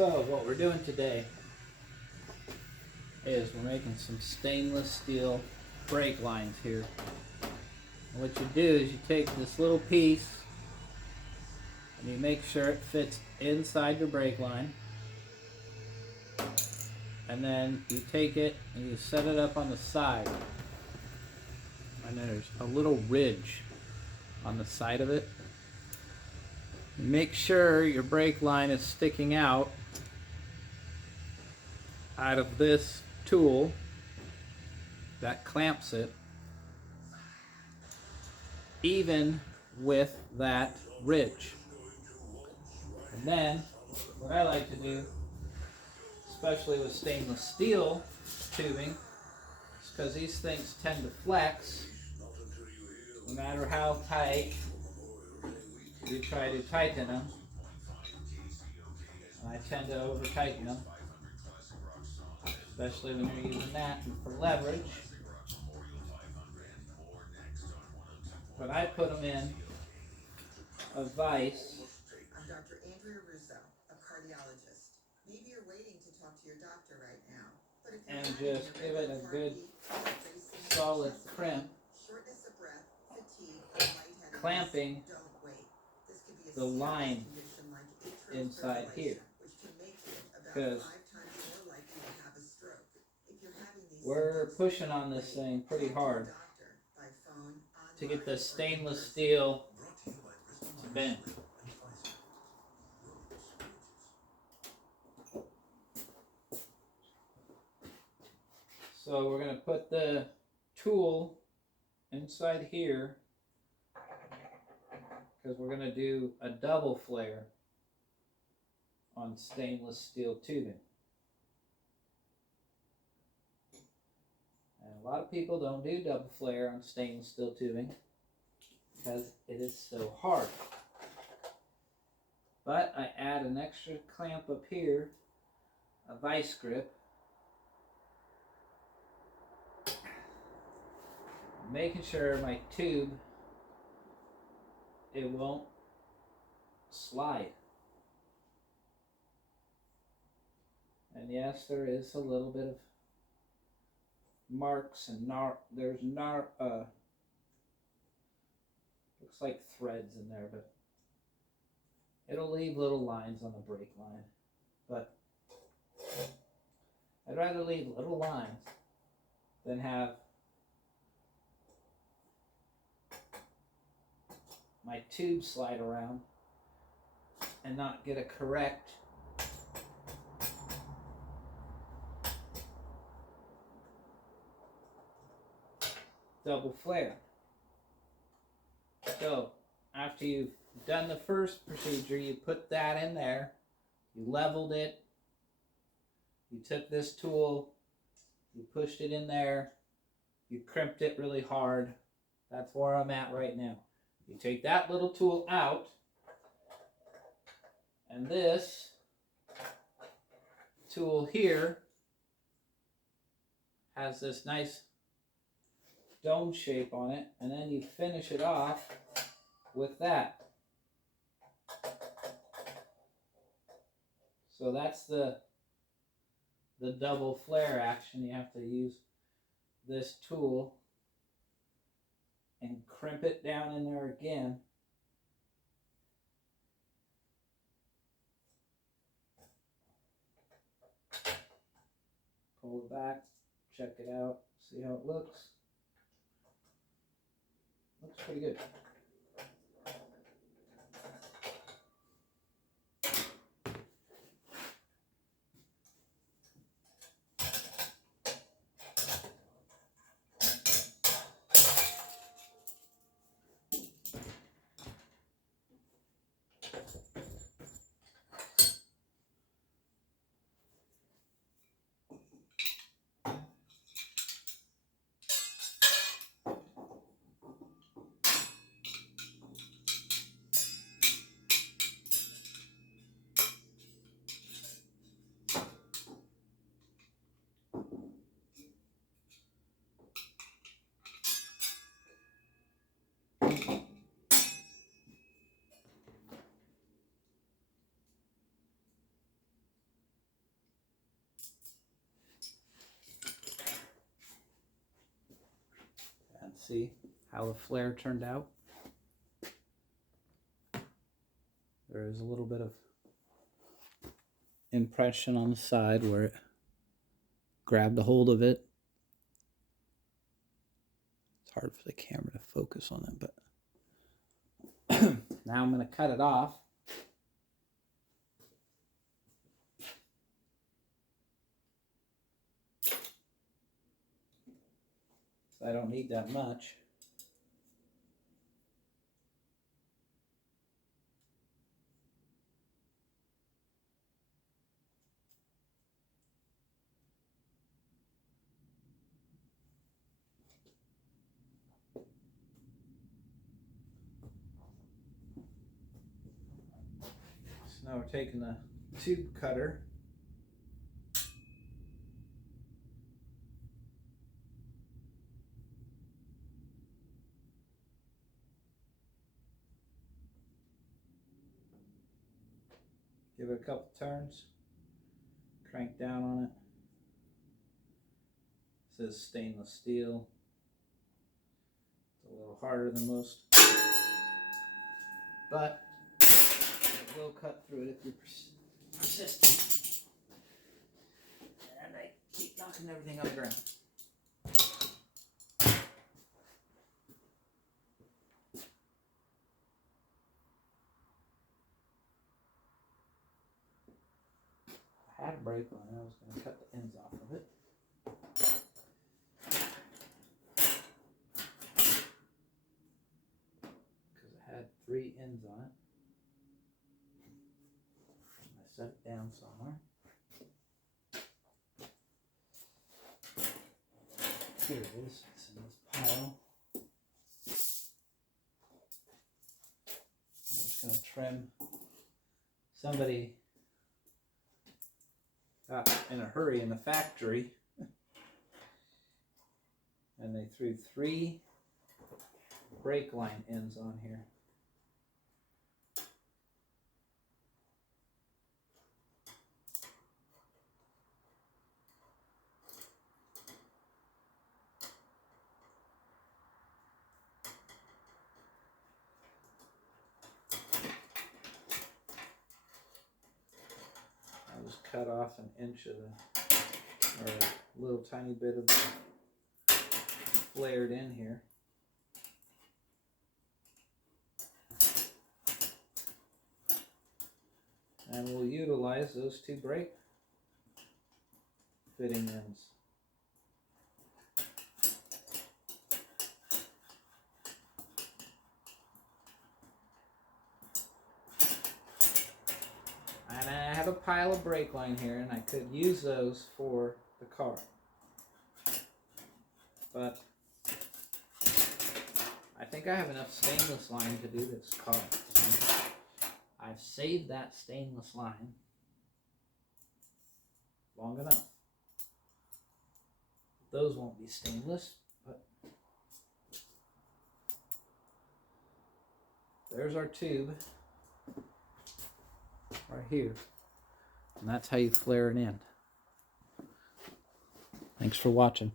So what we're doing today is we're making some stainless steel brake lines here. And what you do is you take this little piece and you make sure it fits inside your brake line. And then you take it and you set it up on the side. And there's a little ridge on the side of it. Make sure your brake line is sticking out of this tool that clamps it, even with that ridge. And then what I like to do, especially with stainless steel tubing, is because these things tend to flex no matter how tight you try to tighten them. And I tend to over tighten them, especially when you're using that for leverage. But I put them in a vise. I'm Dr. Andrea Russo, a cardiologist. Maybe you're waiting to talk to your doctor right now. But if And just give it a good solid crimp, shortness of breath, fatigue, or lightheadedness, clamping don't wait. This could be a the line condition like atrial inside here, fibrillation, which can make you about because 5 times more likely to have a stroke. If you're having these we're symptoms, pushing on this thing pretty hard by phone, to get online, the or stainless in steel to bend. So we're going to put the tool inside here because we're going to do a double flare on stainless steel tubing. And a lot of people don't do double flare on stainless steel tubing because it is so hard. But I add an extra clamp up here, a vice grip, making sure my tube, it won't slide. And yes, there is a little bit of marks and looks like threads in there, but it'll leave little lines on the brake line. But I'd rather leave little lines than have my tube slide around and not get a correct double flare. So after you've done the first procedure, you put that in there, you leveled it, you took this tool, you pushed it in there, you crimped it really hard. That's where I'm at right now. You take that little tool out, and this tool here has this nice dome shape on it, and then you finish it off with that. So that's the double flare action. You have to use this tool and crimp it down in there again. Pull it back, check it out, see how it looks. Looks pretty good. see how the flare turned out. There is a little bit of impression on the side where it grabbed a hold of it. It's hard for the camera to focus on it, but now I'm going to cut it off. I don't need that much. So now we're taking a tube cutter. Give it a couple turns, crank down on it. It says stainless steel. It's a little harder than most, but it will cut through it if you're persistent. And I keep knocking everything on the ground. I had a brake on it. I was going to cut the ends off of it. Because it had 3 ends on it. I set it down somewhere. Here it is. It's in this pile. I'm just going to trim. Somebody got in a hurry in the factory and they threw 3 brake line ends on here. I'll just cut off an inch of the, or a little tiny bit of the flared in here. And we'll utilize those 2 brake fitting ends. And I have a pile of brake line here, and I could use those for the car. But I think I have enough stainless line to do this car. I've saved that stainless line long enough. Those won't be stainless, but there's our tube right here. And that's how you flare an end. Thanks for watching.